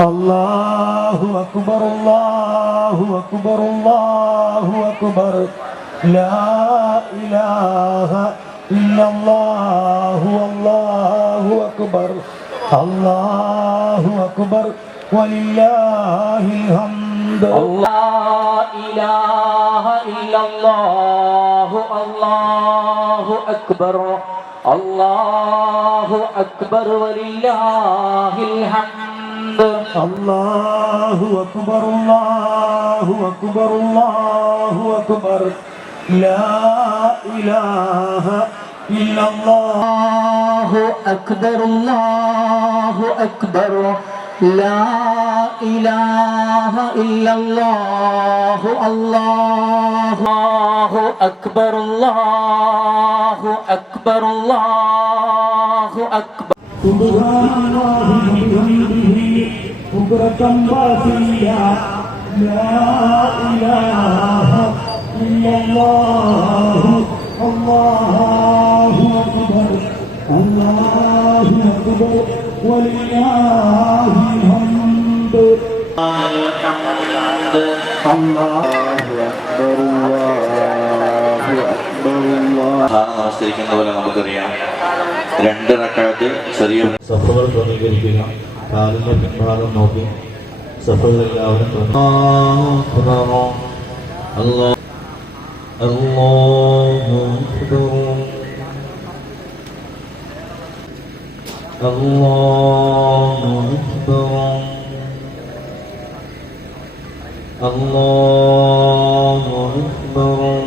الله أكبر الله أكبر الله أكبر. لا إله إلا الله والله أكبر الله أكبر. ولله الحمد. لا إله إلا الله الله أكبر الله أكبر. ولله الحمد. الله أكبر الله أكبر الله أكبر. لا إله إلا الله. أكبر الله أكبر. لا إله إلا الله. الله أكبر الله أكبر الله أكبر. سبحان الله بحمده بكرة واسيا لا إله إلا الله الله أكبر الله أكبر ولله الحمد الله أكبر الله أكبر സാധാരണ നമസ്കരിക്കുന്ന പോലെ നമുക്കറിയാം രണ്ട് റക്കാത്ത് ചെറിയ സഫകൾ ക്രമീകരിക്കുക കാലിന്റെ പിൻഭാഗം നോക്കി സഫകൾ എല്ലാവരും الله أكبر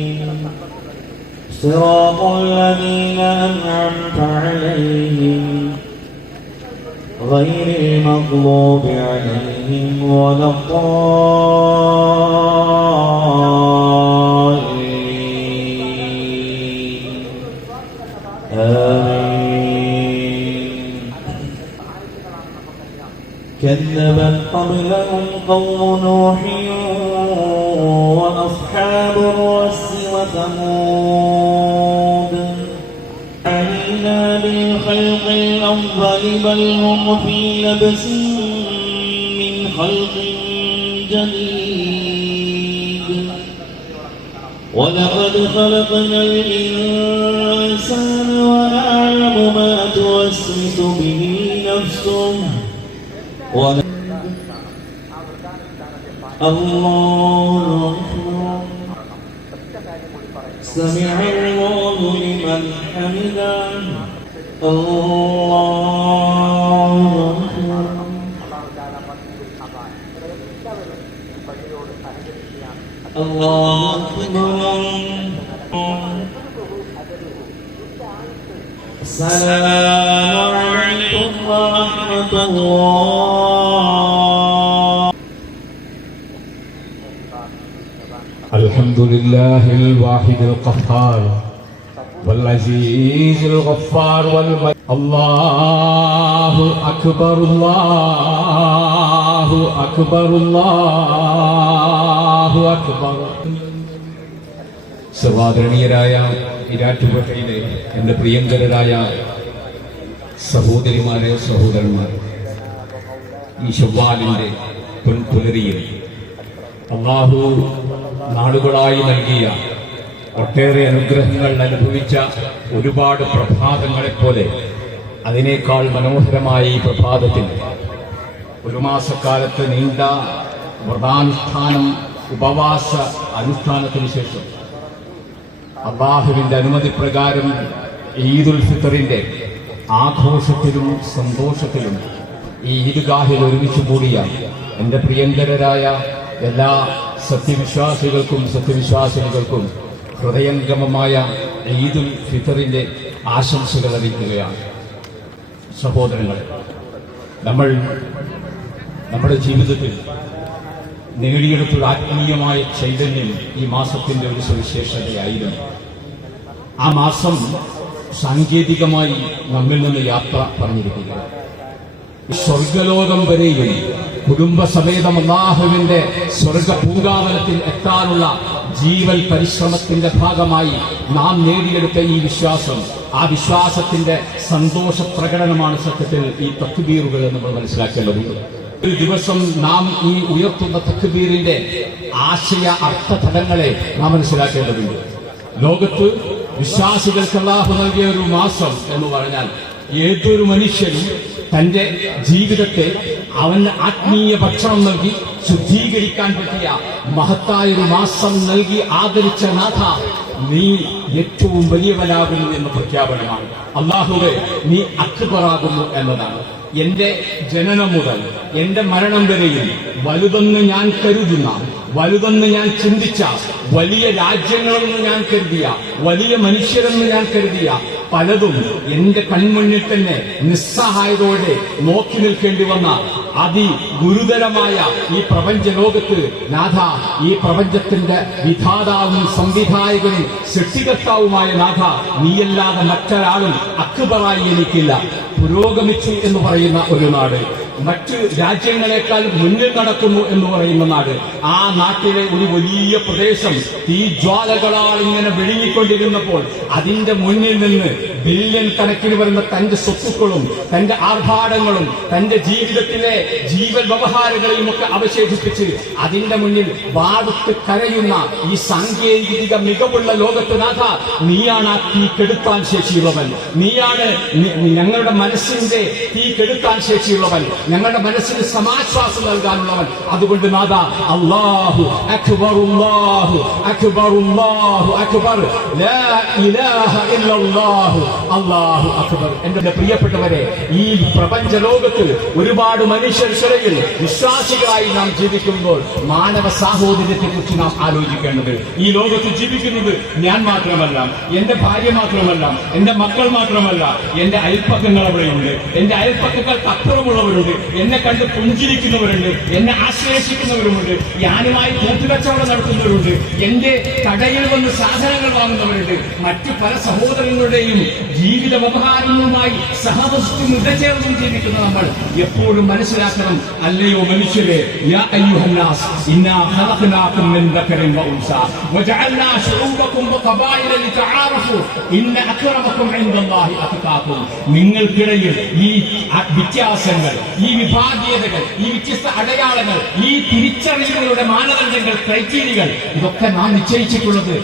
صراط الذين أنعمت عليهم غير المغضوب عليهم ولا الضالين. آمين. كذبت قبلهم قوم نوح وأصحاب الرس وثمود. الأفضل بل هم في لبس من خلق جديد ولقد خلقنا الإنسان ونعلم ما توسوس به نفسه. الله سمع الله لمن حمده الله الله السلام عليكم ورحمة الله الحمد لله الواحد القهار. والعزيز الغفار والم... الله أكبر الله أكبر الله أكبر സർവാദരണീയരായ ഇരാറ്റുപേട്ടയിലെ എൻ്റെ പ്രിയങ്കരരായ സഹോദരിമാരെ സഹോദരന്മാരെ ഈ ശവ്വാലിൻ്റെ പുൻപുലരിയിൽ അള്ളാഹു നാളുകളായി നൽകിയ ഒട്ടേറെ അനുഗ്രഹങ്ങൾ അനുഭവിച്ച ഒരുപാട് പ്രഭാതങ്ങളെപ്പോലെ അതിനേക്കാൾ മനോഹരമായ ഈ പ്രഭാതത്തിൽ ഒരു മാസക്കാലത്ത് നീണ്ട വ്രതാനുഷ്ഠാനം ഉപവാസ അനുഷ്ഠാനത്തിന് ശേഷം അള്ളാഹുവിന്റെ അനുമതി പ്രകാരം ഈദുൽ ഫിത്തറിന്റെ ആഘോഷത്തിലും സന്തോഷത്തിലും ഈ ഈദ്ഗാഹിൽ ഒരുമിച്ച് കൂടിയ എന്റെ പ്രിയങ്കരരായ എല്ലാ സത്യവിശ്വാസികൾക്കും സത്യവിശ്വാസികൾക്കും ഹൃദയംഗമമായ ഈദുൽ ഫിത്തറിന്റെ ആശംസകൾ അറിയിക്കുകയാണ്. സഹോദരങ്ങളെ നമ്മൾ നമ്മുടെ ജീവിതത്തിൽ നേടിയെടുത്തൊരു ആത്മീയമായ ചൈതന്യം ഈ മാസത്തിന്റെ ഒരു സവിശേഷതയായിരുന്നു. ആ മാസം സാങ്കേതികമായി നമ്മിൽ നിന്ന് യാത്ര പറഞ്ഞിരിക്കുകയാണ്. സ്വർഗലോകം വരെയും കുടുംബസമേതം അള്ളാഹുവിന്റെ സ്വർഗ പൂങ്കാവനത്തിൽ എത്താനുള്ള ജീവൽ പരിശ്രമത്തിന്റെ ഭാഗമായി നാം നേടിയെടുത്ത ഈ വിശ്വാസം ആ വിശ്വാസത്തിന്റെ സന്തോഷ പ്രകടനമാണ് സത്യത്തിൽ ഈ തക്കുബീറുകൾ നമ്മൾ മനസ്സിലാക്കേണ്ടതുണ്ട്. ഒരു ദിവസം നാം ഈ ഉയർത്തുന്ന തക്കുബീറിന്റെ ആശയ അർത്ഥതലങ്ങളെ നാം മനസ്സിലാക്കേണ്ടതുണ്ട്. ലോകത്ത് വിശ്വാസികൾക്ക് അള്ളാഹു നൽകിയ ഒരു മാസം എന്ന് പറഞ്ഞാൽ ഏതൊരു മനുഷ്യനും തന്റെ ജീവിതത്തെ അവന് ആത്മീയ ഭക്ഷണം നൽകി ശുദ്ധീകരിക്കാൻ പറ്റിയ മഹത്തായ ഒരു മാസം നൽകി ആദരിച്ച നാഥ നീ ഏറ്റവും വലിയവനാകുന്നു എന്ന പ്രഖ്യാപനമാണ്. അള്ളാഹുവെ നീ അക്ബറാകുന്നു എന്നതാണ്. എന്റെ ജനനം മുതൽ എന്റെ മരണം വരെയും വലുതെന്ന് ഞാൻ കരുതുന്ന വലുതെന്ന് ഞാൻ ചിന്തിച്ച വലിയ രാജ്യങ്ങളെന്ന് ഞാൻ കരുതിയ വലിയ മനുഷ്യരെന്ന് ഞാൻ കരുതിയ പലതും എന്റെ കൺമുന്നിൽ തന്നെ നിസ്സഹായതോടെ നോക്കി നിൽക്കേണ്ടി വന്ന അതി ഗുരുതരമായ ഈ പ്രപഞ്ച ലോകത്ത് നാഥ ഈ പ്രപഞ്ചത്തിന്റെ വിധാതാവും സംവിധായകനും സൃഷ്ടികർത്താവുമായ നാഥ നീയല്ലാതെ മറ്റൊരാളും അക്ബറായി എനിക്കില്ല. പുരോഗമിച്ചു എന്ന് പറയുന്ന ഒരു നാട്. മറ്റ് രാജ്യങ്ങളെക്കാൾ മുന്നിൽ നടക്കുന്നു എന്ന് പറയുന്ന നാട്. ആ നാട്ടിലെ ഒരു വലിയ പ്രദേശം ഈ ജ്വാലകളാൽ ഇങ്ങനെ വിഴുങ്ങിക്കൊണ്ടിരുന്നപ്പോൾ അതിന്റെ മുന്നിൽ നിന്ന് ബില്യൺ കണക്കിന് വരുന്ന തന്റെ സ്വത്തുക്കളും തന്റെ ആർഭാടങ്ങളും തന്റെ ജീവിതത്തിലെ ജീവൻ വ്യവഹാരങ്ങളെയും ഒക്കെ അവശേഷിപ്പിച്ച് അതിന്റെ മുന്നിൽ വാദത്ത് കരയുന്ന ഈ സാങ്കേതിക മികവുള്ള ലോകത്ത് നാഥ നീയാണ് ആ തീ കെടുത്താൻ ശേഷിയുള്ളവൻ. നീയാണ് ഞങ്ങളുടെ മനസ്സിന്റെ തീ കെടുത്താൻ ശേഷിയുള്ളവൻ. ഞങ്ങളുടെ മനസ്സിന് സമാശ്വാസം നൽകാനുള്ളവൻ. അതുകൊണ്ട് നാഥ അള്ളാഹു അക്ബർ അള്ളാഹു അക്ബർ അള്ളാഹു അക്ബർ. ലാ ഇലാഹ ഇല്ലല്ലാഹു. അള്ളാഹു അക്ബർ. എന്റെ പ്രിയപ്പെട്ടവരെ ഈ പ്രപഞ്ച ലോകത്ത് ഒരുപാട് മനുഷ്യർക്കിടയിൽ വിശ്വാസികളായി നാം ജീവിക്കുമ്പോൾ മാനവ സാഹോദര്യത്തെ കുറിച്ച് നാം ആലോചിക്കേണ്ടത് ഈ ലോകത്ത് ജീവിക്കുന്നത് ഞാൻ മാത്രമല്ല എന്റെ ഭാര്യ മാത്രമല്ല എന്റെ മക്കൾ മാത്രമല്ല എന്റെ അയൽപ്പക്കങ്ങൾ അവിടെയുണ്ട് എന്റെ അയൽപ്പക്കങ്ങൾക്ക് അപ്പുറമുള്ളവരുണ്ട് എന്നെ കണ്ട് പുഞ്ചിരിക്കുന്നവരുണ്ട് എന്നെ ആശ്ലേഷിക്കുന്നവരുമുണ്ട് ഞാനുമായി കൂട്ടുകച്ചവടം നടത്തുന്നവരുണ്ട് എന്റെ കടയിൽ വന്ന് സാധനങ്ങൾ വാങ്ങുന്നവരുണ്ട് മറ്റു പല സഹോദരങ്ങളുടെയും ജീവിത വ്യവഹാരങ്ങളുമായി സഹവസ്തു ഇടചേർന്നും ജീവിക്കുന്ന നമ്മൾ എപ്പോഴും മനസ്സിലാക്കണം അല്ലയോ മനുഷ്യരെ നിങ്ങൾക്കിടയിൽ ഈ വ്യത്യാസങ്ങൾ ഈ വിഭാഗീയതകൾ ഈ വ്യത്യസ്ത അടയാളങ്ങൾ ഈ തിരിച്ചറിയലുകളുടെ മാനദണ്ഡങ്ങൾ ക്രൈറ്റീരിയകൾ ഇതൊക്കെ നാം നിശ്ചയിച്ചിട്ടുള്ളത്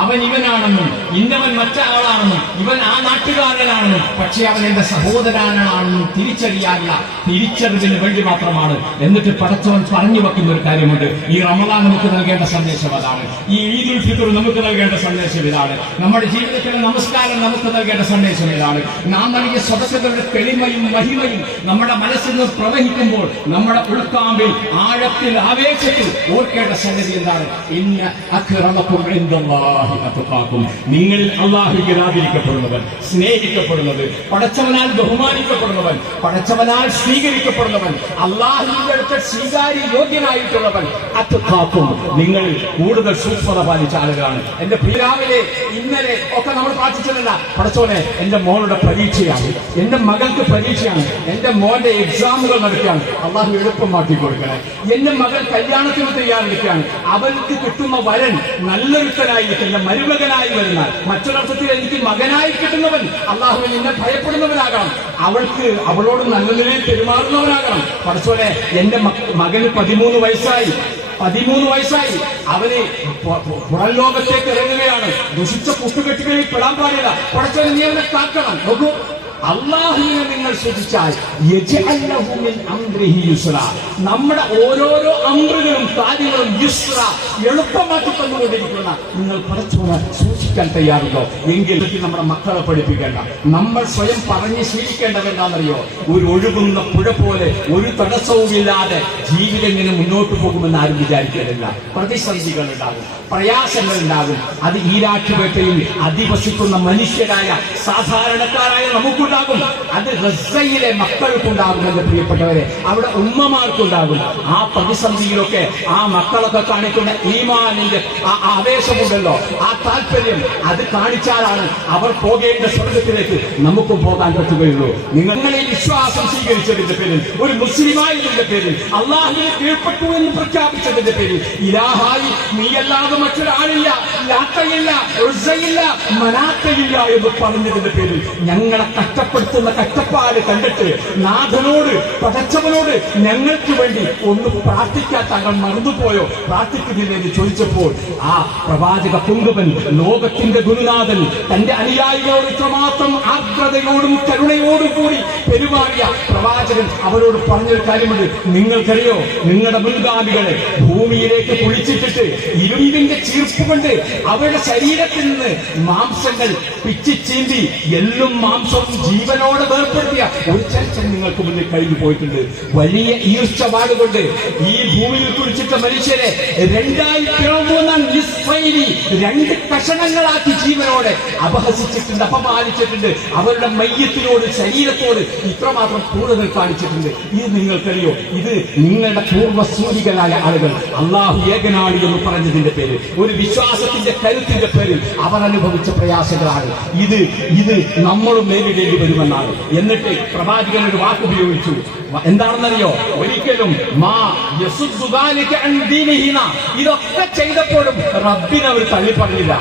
അവൻ ഇവനാണെന്നും ഇന്നവൻ മറ്റാളാണെന്നും ഇവൻ ആ നാട്ടുകാരനാണ്. പക്ഷെ അവൻ എന്റെ സഹോദരനാണെന്ന് തിരിച്ചറിയാനുള്ള തിരിച്ചറിവിന് വേണ്ടി മാത്രമാണ്. എന്നിട്ട് പടച്ചവൻ പറഞ്ഞു വെക്കുന്ന ഒരു കാര്യമുണ്ട്. ഈ റമദാൻ നമുക്ക് നൽകേണ്ട സന്ദേശം അതാണ്. ഈ ഈദുൽ ഫിത്തർ നമുക്ക് നൽകേണ്ട സന്ദേശം ഇതാണ്. നമ്മുടെ ജീവിതത്തിലെ നമസ്കാരം നമുക്ക് നൽകേണ്ട സന്ദേശം ഇതാണ്. നാം നൽകിയ സ്വതക്കകളുടെ തെളിമയും മഹിമയും നമ്മുടെ മനസ്സിൽ നിന്ന് പ്രവഹിക്കുമ്പോൾ നമ്മുടെ ഉൾക്കാമ്പിൽ ആഴത്തിൽ ആവേശത്തിൽ ഓർക്കേണ്ട സംഗതി എന്താണ്? ഇന്ന് അക്രമക്കും നിങ്ങൾ നിങ്ങളിൽ അള്ളാഹുവിൽ ആദരിക്കപ്പെടുന്നവൻ സ്നേഹിക്കപ്പെടുന്നത് പടച്ചവനാൽ ബഹുമാനിക്കപ്പെടുന്നവൻ പടച്ചവനാൽ സ്വീകരിക്കപ്പെടുന്നവൻ അള്ളാഹുവിന്റെ സ്വീകാര്യ യോഗ്യനായിട്ടുള്ളവൻ അത്ഖാക്കും നിങ്ങൾ കൂടുതൽ സൂക്ഷ്മത പാലിച്ച ആളുകളാണ്. എന്റെ പിതാവിലെ ഇന്നലെ ഒക്കെ നമ്മൾ പ്രാർത്ഥിച്ചതല്ല. പടച്ചോനെ എന്റെ മോളുടെ പരീക്ഷയാണ്. എന്റെ മകൾക്ക് പരീക്ഷയാണ്. എന്റെ മോന്റെ എക്സാമുകൾ നടക്കുകയാണ്. അള്ളാഹു മാറ്റി കൊടുക്കണേ. എന്റെ മകൾ കല്യാണത്തിന് തയ്യാറെടുക്കുകയാണ്. അവർക്ക് കിട്ടുന്ന വരൻ നല്ലൊരുത്തനായിരിക്കും. എന്റെ മരുമകനായി വരുന്ന മറ്റൊരർത്ഥത്തിൽ എനിക്ക് മകനായി കിട്ടുന്നവൻ അള്ളാഹു എന്നെ ഭയപ്പെടുന്നവനാകണം. അവൾക്ക് അവളോട് നല്ല നിലയിൽ പെരുമാറുന്നവനാകണം. പടച്ചോനെ എന്റെ മക- മകന് പതിമൂന്ന് വയസ്സായി. പതിമൂന്ന് വയസ്സായി. അവന് പുറം ലോകത്തേക്ക് ഇറങ്ങുകയാണ്. ദുഷിച്ച കുട്ടുകെട്ടുകളിൽ പെടാൻ പാടില്ല. പടച്ചോനെ നീ അവനെ കാക്കണം. നോക്കൂ അള്ളാഹുവിനെ നിങ്ങൾ ശ്രദ്ധിച്ചാൽ. നമ്മുടെ ഓരോരോ അമ്രുകളും കാര്യങ്ങളും യുസ്ര എളുപ്പമാക്കി തന്നുകൊണ്ടിരിക്കുന്ന നിങ്ങൾ പടച്ചോനെ സൂക്ഷിക്കാൻ തയ്യാറുണ്ടോ? എങ്കിൽ നമ്മുടെ മക്കളെ പഠിപ്പിക്കേണ്ട. നമ്മൾ സ്വയം പറഞ്ഞ് ശീലിക്കേണ്ടതെന്താണെന്നറിയോ? ഒരു ഒഴുകുന്ന പുഴ പോലെ ഒരു തടസ്സവുമില്ലാതെ ജീവിതം ഇങ്ങനെ മുന്നോട്ട് പോകുമെന്ന് ആരും വിചാരിക്കുന്നില്ല പ്രതിസന്ധികൾ ഉണ്ടാകും പ്രയാസങ്ങൾ ഉണ്ടാകും. അത് ഈ ഈരാറ്റുപേട്ടയിൽ അധിവസിക്കുന്ന മനുഷ്യരായ സാധാരണക്കാരായ നമുക്കുണ്ടാകും അത് റസയിലെ മക്കൾക്കുണ്ടാകും എന്റെ പ്രിയപ്പെട്ടവരെ അവിടെ ഉമ്മമാർക്കുണ്ടാകും. ആ പ്രതിസന്ധിയിലൊക്കെ ആ മക്കളൊക്കെ കാണിക്കുന്ന ഈമാനിന്റെ ആ ആവേശമുണ്ടല്ലോ ആ താല്പര്യം അത് കാണിച്ചാലാണ് അവർ പോകേണ്ട സ്വർഗത്തിലേക്ക് നമുക്ക് പോകാൻ പറ്റുകയുള്ളൂ. നിങ്ങളെ വിശ്വാസം സ്വീകരിച്ചതിന്റെ പേരിൽ ഒരു മുസ്ലിമായതിന്റെ പേരിൽ അള്ളാഹിനെ കീഴ്പ്പെട്ടു എന്ന് പ്രഖ്യാപിച്ചതിന്റെ പേരിൽ ഇലാഹായി നീയല്ലാതെ മറ്റൊരാളില്ല ഉസ്സയില്ല മനാത്തയില്ല എന്ന് പറഞ്ഞതിന്റെ പേരിൽ ഞങ്ങളെ കഷ്ടപ്പെടുത്തുന്ന കഷ്ടപ്പാട് കണ്ടിട്ട് നാഥനോട് പടച്ചവനോട് ഞങ്ങൾക്ക് വേണ്ടി ഒന്ന് പ്രാർത്ഥിക്കാൻ താങ്കൾ മറന്നുപോയോ? പ്രാർത്ഥിക്കുന്നില്ല എന്ന് ചോദിച്ചപ്പോൾ ആ പ്രവാചക പുങ്കുവൻ ലോകത്തിന്റെ ഗുരുനാഥൻ തന്റെ അനുയായികളോട് ഇത്രമാത്രം ആർദ്രതയോടും കരുണയോടും കൂടി പെരുമാറിയ പ്രവാചകൻ അവരോട് പറഞ്ഞൊരു കാര്യമുണ്ട്. നിങ്ങൾക്കറിയോ? നിങ്ങളുടെ മുൻഗാമികളെ ഭൂമിയിലേക്ക് കുഴിച്ചിട്ടിട്ട് ഇരുമ്പിന്റെ ചീർപ്പ് കൊണ്ട് അവരുടെ ശരീരത്തിൽ നിന്ന് മാംസങ്ങൾ പിച്ചിച്ചീന്തി എല്ലും മാംസവും ജീവനോടെ വേർപ്പെടുത്തിയ ഒരു ചരിത്രം നിങ്ങൾക്ക് മുന്നിൽ കഴിഞ്ഞു പോയിട്ടുണ്ട്. വലിയ ഈർച്ചപാട് കൊണ്ട് ഈ ഭൂമിയിൽ കുഴിച്ചിട്ട മനുഷ്യരെ രണ്ടായി പിളർന്ന രണ്ട് കഷണങ്ങളാക്കി ജീവനോട് അപഹസിച്ചിട്ടുണ്ട് അപമാനിച്ചിട്ടുണ്ട്. അവരുടെ മയ്യത്തിനോട് ശരീരത്തോട് ഇത്രമാത്രം കൂടുതൽ കാണിച്ചിട്ടുണ്ട്. ഇത് നിങ്ങൾക്കറിയോ? ഇത് നിങ്ങളുടെ പൂർവസൂരികളായ ആളുകൾ. അള്ളാഹു ഏകനാണ് എന്ന് പറഞ്ഞതിന്റെ പേര് ഒരു വിശ്വാസത്തിന്റെ കരുത്തിന്റെ പേരിൽ അവർ അനുഭവിച്ച പ്രയാസങ്ങളാണ്. ഇത് ഇത് നമ്മളും നേരിടേണ്ടി വരുമെന്നാണ് എന്നിട്ട് പ്രവാചകൻ ഒരു വാക്ക് ഉപയോഗിച്ചു. എന്താണെന്നറിയോ? ഒരിക്കലും മാ ഇതൊക്കെ ചെയ്തപ്പോഴും റബ്ബിനെ അവർ തള്ളിപ്പറഞ്ഞില്ല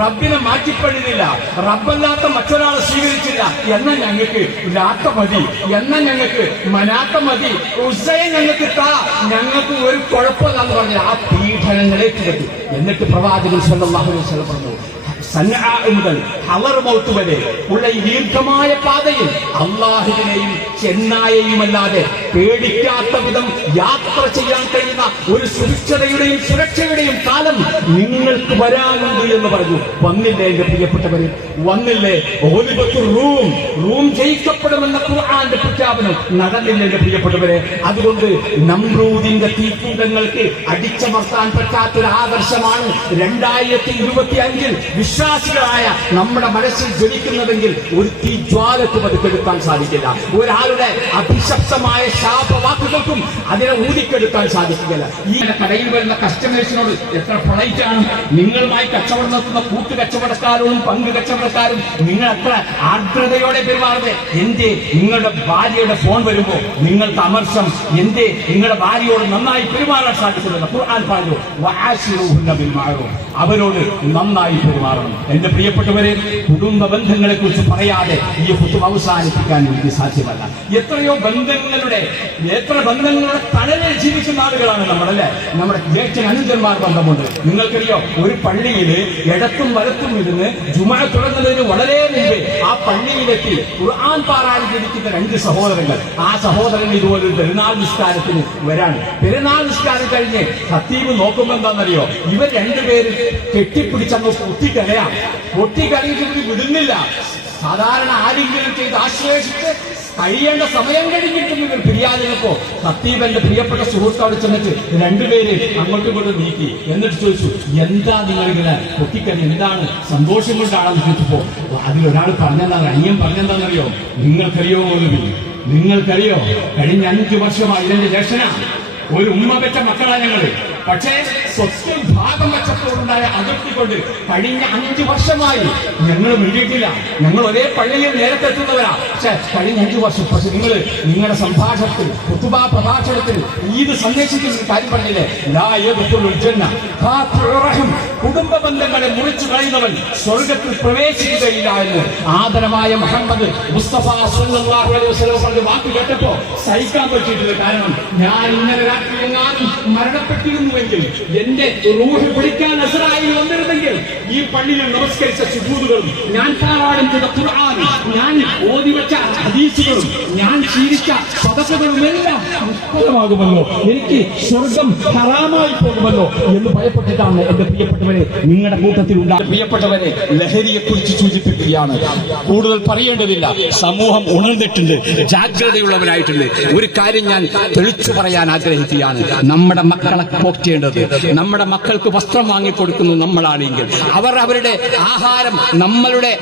റബ്ബിനെ മാറ്റിപ്പണിതില്ല റബ്ബല്ലാത്ത മറ്റൊരാളെ സ്വീകരിച്ചില്ല. എന്ന ഞങ്ങൾക്ക് രാത്ത മതി. എന്ന ഞങ്ങൾക്ക് മനാത്ത മതി. ഉസയെ ഞങ്ങൾക്ക് താ. ഞങ്ങൾക്ക് ഒരു കുഴപ്പമില്ലാന്ന് പറഞ്ഞ ആ പീഡനങ്ങളെ കിടത്തി എന്നിട്ട് പ്രവാചകൻ സ്വന്തം പറഞ്ഞു മുതൽ ഹവർ മൗത്ത് വരെ ഉള്ള ഈ ദീർഘമായ പാതയിൽ അള്ളാഹുവിനെയും ചെന്നായെയുമല്ലാതെ പേടിക്കാത്ത വിധം യാത്ര ചെയ്യാൻ കഴിയുന്ന ഒരു സുരക്ഷതയുടെയും സുരക്ഷയുടെയും കാലം നിങ്ങൾക്ക് വരാനുണ്ട് എന്ന് പറഞ്ഞു. വന്നില്ലേ എന്റെ പ്രിയപ്പെട്ടവരെ? വന്നില്ലേ. റൂം. റൂം ജയിക്കപ്പെടുമെന്ന ഖുർആന്റെ പ്രഖ്യാപനം നടന്നില്ല എന്റെ പ്രിയപ്പെട്ടവരെ. അതുകൊണ്ട് നമ്രൂദിന്റെ തീക്കുണ്ടങ്ങൾക്ക് അടിച്ചമർത്താൻ പറ്റാത്തൊരു ആദർശമാണ് രണ്ടായിരത്തി ഇരുപത്തി അഞ്ചിൽ വിശ്വാസികളായ നമ്മുടെ മനസ്സിൽ ജ്വലിക്കുന്നതെങ്കിൽ ഒരു തീജ്വാലത്ത് പതുക്കെടുക്കാൻ സാധിക്കില്ല. ഒരാളുടെ അഭിശപ്തമായ ശാപവാക്കുകൾക്കും അതിനെ ഊതിക്കെടുക്കാൻ സാധിക്കില്ല. ഈ കടയിൽ വരുന്ന കസ്റ്റമേഴ്സിനോട് എത്ര ആണ്. നിങ്ങളുമായി കച്ചവടം നടത്തുന്ന കൂട്ടു കച്ചവടക്കാരോടും പങ്ക് കച്ചവടക്കാരും നിങ്ങൾ എത്ര ആർദ്രതയോടെ പെരുമാറുന്നത്. എന്റെ നിങ്ങളുടെ ഭാര്യയുടെ ഫോൺ വരുമ്പോ നിങ്ങൾക്ക് അമർഷം എന്തേ? നിങ്ങളുടെ ഭാര്യയോട് നന്നായി പെരുമാറാൻ സാധിക്കുന്നില്ല ഖുർആൻ പറഞ്ഞു. അവരോട് നന്നായി പെരുമാറണം. എന്റെ പ്രിയപ്പെട്ടവരെ കുടുംബ ബന്ധങ്ങളെ കുറിച്ച് പറയാതെ ഈ കുത്തു അവസാനിപ്പിക്കാൻ എനിക്ക് സാധ്യമല്ല. എത്രയോ ബന്ധങ്ങളുടെ എത്ര ബന്ധങ്ങളുടെ തലവിൽ ജീവിക്കുന്ന ആളുകളാണ് നമ്മളല്ലേ? നമ്മുടെ ജ്യേഷ്ഠ അനുജന്മാർ ബന്ധമുണ്ട്. നിങ്ങൾക്കറിയോ ഒരു പള്ളിയിൽ ഇടത്തും വലത്തും ഇരുന്ന് ജുമ തുടങ്ങുന്നതിന് വളരെ മുമ്പേ ആ പള്ളിയിലെത്തി ഖുർആൻ പാരായണം ജനിക്കുന്ന രണ്ട് സഹോദരങ്ങൾ ആ സഹോദരൻ ഇതുപോലെ പെരുന്നാൾ നിസ്കാരത്തിന് വരാണ്. പെരുന്നാൾ നിസ്കാരം കഴിഞ്ഞ് ഖത്തീബ് നോക്കുമ്പോ എന്താണെന്നറിയോ? ഇവർ രണ്ടുപേര് കെട്ടിപ്പിടിച്ചങ്ങ് പൊട്ടിക്കരയാം പൊട്ടിക്കരയിട്ട് ഇവർ വിടുന്നില്ല. സാധാരണ ആരെങ്കിലും ചെയ്ത് ആശ്ലേഷിച്ച് കഴിയേണ്ട സമയം കഴിഞ്ഞിട്ടും ഇവർ പിരിയാതിരുന്നപ്പോ ഖത്തീബന്റെ പ്രിയപ്പെട്ട സുഹൃത്ത് അവിടെ ചെന്നിട്ട് രണ്ടുപേര് അങ്ങോട്ടും ഇങ്ങോട്ടും നീക്കി. എന്നിട്ട് ചോദിച്ചു എന്താ നിങ്ങൾ നിങ്ങളിങ്ങനെ പൊട്ടിക്കരി എന്താണ്? സന്തോഷം കൊണ്ടാണെന്ന് ചോദിച്ചപ്പോ അതിലൊരാൾ പറഞ്ഞെന്താണ് അനിയൻ പറഞ്ഞെന്താണെന്നറിയോ നിങ്ങൾക്കറിയോ മൗലവി? നിങ്ങൾക്കറിയോ? കഴിഞ്ഞ അഞ്ചു വർഷമായി ഇതിന്റെ രക്ഷന. ഒരു ഉമ്മ പെറ്റ മക്കളാ ഞങ്ങൾ. പക്ഷേ സ്വത്തിൽ ഭാഗം ഉണ്ടായ അതിർത്തി കൊണ്ട് കഴിഞ്ഞ അഞ്ചു വർഷമായി ഞങ്ങൾ വിളിയിട്ടില്ല ഞങ്ങൾ ഒരേ പള്ളിയിൽ നേരത്തെ എത്തുന്നവരാ പക്ഷെ കഴിഞ്ഞ അഞ്ചു വർഷം പക്ഷെ നിങ്ങൾ നിങ്ങളുടെ സംഭാഷണത്തിൽ കുത്തുബാ പ്രഭാഷണത്തിൽ ഈത് സന്ദേശത്തിൽ കാര്യം പറഞ്ഞില്ലേ. കുടുംബ ബന്ധങ്ങളെ മുറിച്ചു കളയുന്നവൻ സ്വർഗത്തിൽ പ്രവേശിക്കുകയില്ല എന്ന് ആദരമായ മുഹമ്മദ് മുസ്തഫ സല്ലല്ലാഹു അലൈഹി പറഞ്ഞ വാക്ക് കേട്ടപ്പോ സഹിക്കാൻ പറ്റിയിട്ടില്ല. കാരണം ഞാൻ ഇന്നലെ രാത്രി എങ്ങാനും മരണപ്പെട്ടിരുന്നുവെങ്കിൽ എന്റെ റൂഹ് പിടിക്കാൻ നസറായി വന്നിരുന്നെങ്കിൽ ഈ പള്ളിയിൽ നമസ്കരിച്ച സുജൂതുകളും ഞാൻ പാരായണം ചെയ്ത ഖുർആൻ ഞാൻ ഓതി വെച്ച ഹദീസുകളും ഞാൻ ശീലിച്ച പദസകളുമെല്ലാം നിഷ്ഫലമാകുമല്ലോ. എനിക്ക് സ്വർഗം ഹറാമായി പോകുമല്ലോ എന്ന് ഭയപ്പെട്ടിട്ടാണ് എന്റെ പ്രിയപ്പെട്ടവരെ നിങ്ങളുടെ കൂട്ടത്തിൽ ഉണ്ടാകും പ്രിയപ്പെട്ടവരെ ലഹരിയെ കുറിച്ച് സൂചിപ്പിക്കുകയാണ്. കൂടുതൽ പറയേണ്ടതില്ല. സമൂഹം ഉണർന്നിട്ടുണ്ട് ജാഗ്രതയുള്ളവരായിട്ടുണ്ട്. ഒരു കാര്യം ഞാൻ തെളിച്ചു പറയാൻ ആഗ്രഹിക്കുകയാണ്. നമ്മുടെ മക്കളെ പോറ്റേണ്ടത് നമ്മുടെ മക്കൾക്ക് വസ്ത്രം വാങ്ങിക്കൊടുക്കുന്നു നമ്മളാണെങ്കിൽ. അവർ അവരുടെ ആഹാരം നമ്മളുടെ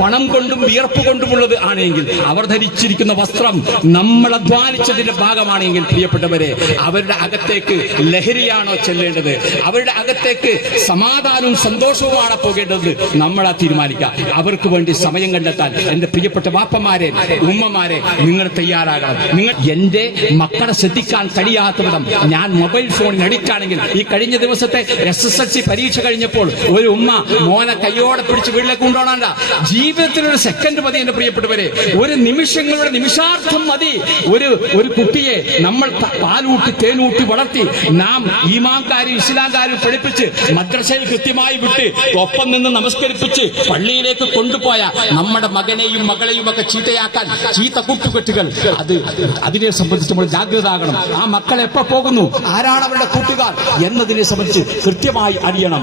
പണം കൊണ്ടും വിയർപ്പ് കൊണ്ടുമുള്ളത് ആണെങ്കിൽ അവർ ധരിച്ചിരിക്കുന്ന വസ്ത്രം നമ്മൾ അധ്വാനിച്ചതിന്റെ ഭാഗമാണെങ്കിൽ പ്രിയപ്പെട്ടവരെ അവരുടെ അകത്തേക്ക് ലഹരിയാണോ ചെല്ലേണ്ടത്? അവരുടെ അകത്തേക്ക് സമാധാനവും സന്തോഷവുമാണ് പോകേണ്ടത്? നമ്മളാ തീരുമാനിക്കുക. അവർക്ക് വേണ്ടി സമയം കണ്ടെത്താൻ എന്റെ പ്രിയപ്പെട്ട വാപ്പമാരെ ഉമ്മമാരെ നിങ്ങൾ തയ്യാറാകണം. നിങ്ങൾ എന്റെ മക്കളെ ശ്രദ്ധിക്കാൻ കഴിയാത്ത ഞാൻ മൊബൈൽ ഫോണിന് അടിക്കാണെങ്കിൽ ഈ കഴിഞ്ഞ ദിവസത്തെ എസ് എസ് എൽ സി പരീക്ഷ കഴിഞ്ഞപ്പോൾ ഒരു ഉമ്മ മോനെ കയ്യോടെ പിടിച്ച് വീട്ടിലേക്ക് കൊണ്ടുപോകണ്ട ജീവിതത്തിൽ ഒരു സെക്കൻഡ് മതി എന്റെ പ്രിയപ്പെട്ടവരെ. ഒരു നിമിഷങ്ങളുടെ നിമിഷാർത്ഥം മതി. ഒരു ഒരു കുട്ടിയെ നമ്മൾ പാലൂട്ടി തേനൂട്ടി വളർത്തി നാം ഈമാക്കാരും ഇസ്ലാംകാരും പഠിപ്പിച്ച് മദ്രസയിൽ കൃത്യമായി വിട്ട് ഒപ്പം നിന്ന് നമസ്കരിപ്പിച്ച് പള്ളിയിലേക്ക് കൊണ്ടുപോയ നമ്മുടെ മകനെയും മകളെയും ഒക്കെ ചീത്തയാക്കാൻ ചീത്ത കൂട്ടുകെട്ടുകൾ അത് അതിനെ സംബന്ധിച്ച് നമ്മൾ ജാഗ്രത ആകണം. ആ മക്കൾ എപ്പോ പോകുന്നു? ആരാണ് അവരുടെ കൂട്ടുകാർ? എന്നതിനെ സംബന്ധിച്ച് കൃത്യമായി അറിയണം.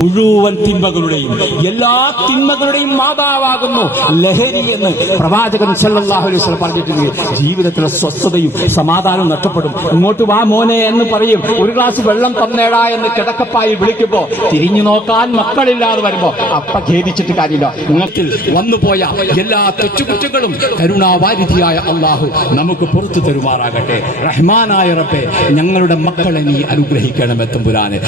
മുഴുവൻ തിന്മകളുടെയും എല്ലാ തിന്മകളുടെയും മാതാവാകുന്നു ലഹരി എന്ന് പ്രവാചകൻ സല്ലല്ലാഹു അലൈഹി വസല്ലം പറഞ്ഞിട്ടുണ്ട്. ജീവിതത്തിലെ സ്വസ്ഥതയും സമാധാനവും നഷ്ടപ്പെടും. ഇങ്ങോട്ട് വാ മോനെ എന്ന് പറയും. ഒരു ഗ്ലാസ് വെള്ളം തന്നേടാ എന്ന് കിടക്കപ്പായി വിളിക്കുമ്പോ തിരിഞ്ഞു നോക്കാൻ മക്കളില്ലാതെ വരുമ്പോ അപ്പ ഖേദിച്ചിട്ട് കാര്യമില്ല. നിങ്ങൾക്ക് വന്നുപോയ എല്ലാ തെറ്റുകുറ്റങ്ങളും കരുണാവാരിധിയായ അള്ളാഹു നമുക്ക് പുറത്തു തരുമാറാകട്ടെ. റഹ്മാനായ റബ്ബെ ഞങ്ങളുടെ മക്കളെ നീ അനുഗ്രഹിക്കണം എത്തുമ്പുരാന്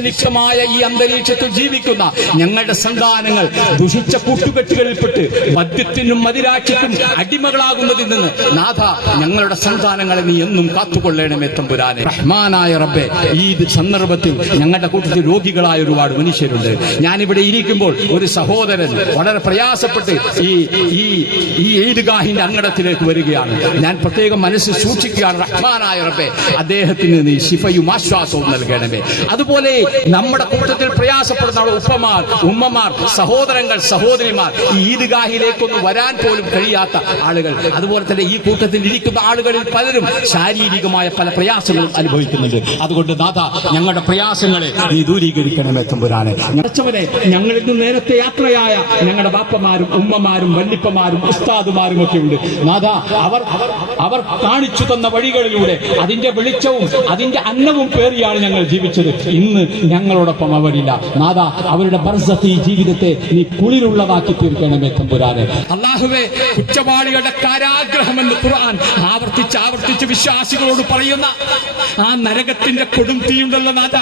വിഷലിപ്തമായ ഈ അന്തരീക്ഷത്തിൽ ജീവിക്കുന്ന ഞങ്ങളുടെ സന്താനങ്ങൾ ദുഷിച്ച കൂട്ടുകെട്ടുകളിൽപ്പെട്ട് മദ്യത്തിനും മതിരാക്ഷിക്കും അടിമകളാകുന്നതിൽ നിന്ന് നാഥ ഞങ്ങളുടെ സന്താനങ്ങളെ നീ എന്നും കാത്തുകൊള്ളേണമേ തമ്പുരാനെ. റഹ്മാനായ റബ്ബെ ഈ സന്ദർഭത്തിൽ ഞങ്ങളുടെ കൂട്ടത്തിൽ രോഗികളായ ഒരുപാട് മനുഷ്യരുണ്ട്. ഞാനിവിടെ ഇരിക്കുമ്പോൾ ഒരു സഹോദരൻ വളരെ പ്രയാസപ്പെട്ട് ഈ ഈ ഈ ഈദ്ഗാഹിന്റെ അങ്കണത്തിലേക്ക് വരികയാണ്. ഞാൻ പ്രത്യേകം മനസ്സിൽ സൂക്ഷിക്കുകയാണ് റഹ്മാനായ റബ്ബെ അദ്ദേഹത്തിന് നീ ശിഫയും ആശ്വാസവും നൽകണമേ. അതുപോലെ നമ്മുടെ കൂട്ടത്തിൽ പ്രയാസപ്പെടുന്ന ഉപ്പമാർ ഉമ്മമാർ സഹോദരങ്ങൾ സഹോദരിമാർ ഈ ഈദ്ഗാഹിലേക്കൊന്ന് വരാൻ പോലും കഴിയാത്ത ആളുകൾ. അതുപോലെ തന്നെ ഈ കൂട്ടത്തിൽ ഇരിക്കുന്ന ആളുകളിൽ പലരും ശാരീരികമായ പല പ്രയാസങ്ങളും അനുഭവിക്കുന്നുണ്ട്. അതുകൊണ്ട് നാഥ ഞങ്ങളുടെ പ്രയാസങ്ങളെ നീ ദൂരീകരിക്കണമേ തമ്പുരാനെ. ഞച്ചവനെ ഞങ്ങളിൽ നിന്ന് നേരത്തെ യാത്രയായ ഞങ്ങളുടെ ബാപ്പമാരും ഉമ്മമാരും വല്ലിപ്പമാരും ഉസ്താദുമാരും ഒക്കെ ഉണ്ട്. നാഥ അവർ അവർ കാണിച്ചു തന്ന വഴികളിലൂടെ അതിന്റെ വെളിച്ചവും അതിന്റെ അന്നവും പേറിയാണ് ഞങ്ങൾ ജീവിച്ചത്. ഇന്ന് ഞങ്ങളോടൊപ്പം അവരില്ല നാഥ അവരുടെ ബർസത്തി ജീവിതത്തെ നീ കുളിരുള്ളതാക്കി തീർക്കണമേ തമ്പുരാനെ അള്ളാഹുവെ കുറ്റവാളികളുടെ കാരാഗ്രഹം എന്ന് ഖുർആൻ ആവർത്തിച്ച് ആവർത്തിച്ച് വിശ്വാസികളോട് പറയുന്ന ആ നരകത്തിന്റെ കൊടും തീയുണ്ടല്ലോ നാഥ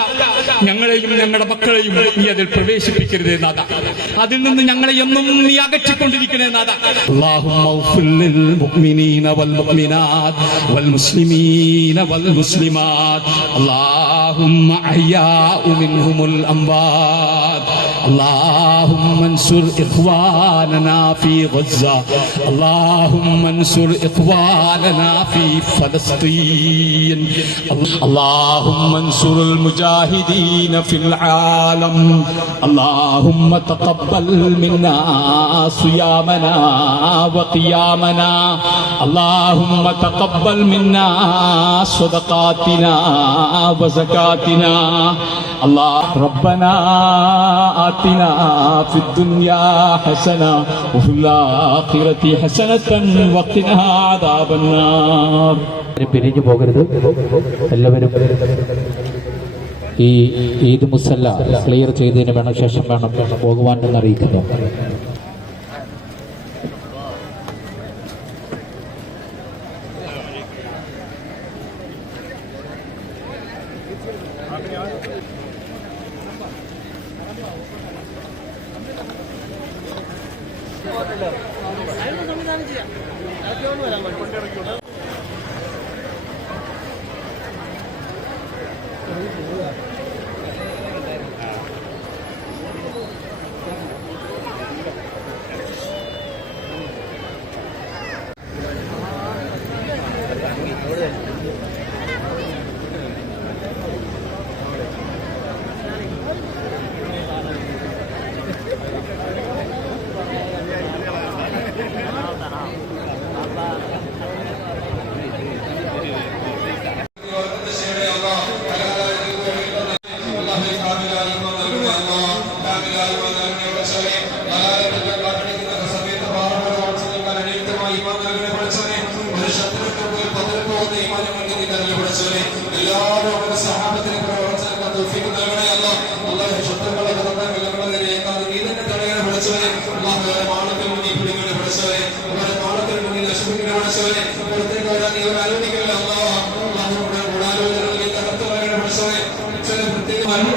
ഞങ്ങളെയും ഞങ്ങളുടെ മക്കളെയും നീ അതിൽ പ്രവേശിപ്പിക്കരുതേ നാഥ അതിൽ നിന്ന് ഞങ്ങളെ എന്നും നീ അകറ്റിക്കൊണ്ടിരിക്കണേ നാഥ اللهم اغفر للمؤمنين والمؤمنات والمسلمين والمسلمات اللهم احياء منهم الاموات اللهم انصر إخواننا في غزة. اللهم انصر إخواننا في فلسطين. اللهم انصر المجاهدين في العالم. اللهم تقبل منا صيامنا وقيامنا. اللهم تقبل منا صدقاتنا وزكاتنا. الله ربنا آتنا في الدنيا حسنة وفي الآخرة حسنة وقنا عذاب النار പിരിഞ്ഞു പോകരുത് എല്ലാവരും ഈ ഈദ് മുസല്ല ക്ലിയർ ചെയ്തതിന് വേണം ശേഷം വേണം പോകുവാൻ എന്ന് പഠിച്ചവനെ പുറത്തേക്ക് വരാൻ നീ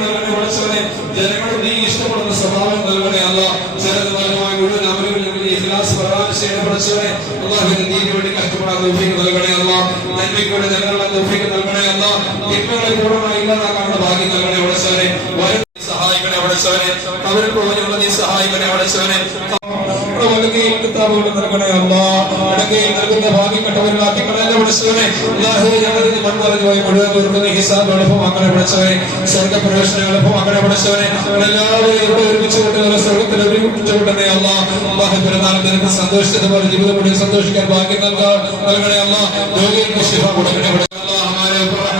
നൽകണ പഠിച്ചവനെ ജനങ്ങൾ നീ ഇഷ്ടപ്പെടുന്ന സ്വഭാവം നൽകണേ അല്ല നൽകുവാൻ മുഴുവൻ അവരുകളിൽ ഇഖ്ലാസ് ചെയ്യണ പഠിച്ചവനെ അള്ളാഹുവിന്റെ നീതി വേണ്ടി കഷ്ടപ്പെടാൻ തോഫിക്ക് നൽകണേ അല്ല നന്മയ്ക്ക് വേണ്ടി ജനങ്ങളുടെ തോഫിക്ക് നൽകണേ അല്ല തിന്മകളെ പൂർണമായി ഇല്ലാതാക്കാനുള്ള ഭാഗ്യം നൽകണേ പഠിച്ചവനെ വരും സഹായിക്കണേ പഠിച്ചവനെ അവരിൽ പോകുന്നുള്ള നീ സഹായിക്കണേ പഠിച്ചവനെ നൽകണേ അല്ല പോയി മുഴുവൻ തീർക്കുന്ന ഹിസാബ് എളുപ്പമാക്കണേ പഠിച്ചവനെ സ്വർഗപ്രവേശനം എളുപ്പമാക്കണേ പഠിച്ചവനെ എല്ലാവരും ഇവിടെ ഒരുമിച്ച് കൂട്ടുന്ന സ്വർഗത്തിൽ ഒരുമിച്ച് കൊണ്ടേ അല്ല. അള്ളാഹു പെരുന്നാളിൽ നിനക്ക് സന്തോഷിച്ചതുപോലെ ജീവിതം മുഴുവൻ സന്തോഷിക്കാൻ ഭാഗ്യം നൽകാൻ നൽകണേ അല്ല. രോഗികൾക്ക് ശിവ കൊടുക്കണേ പഠിച്ചവനെ.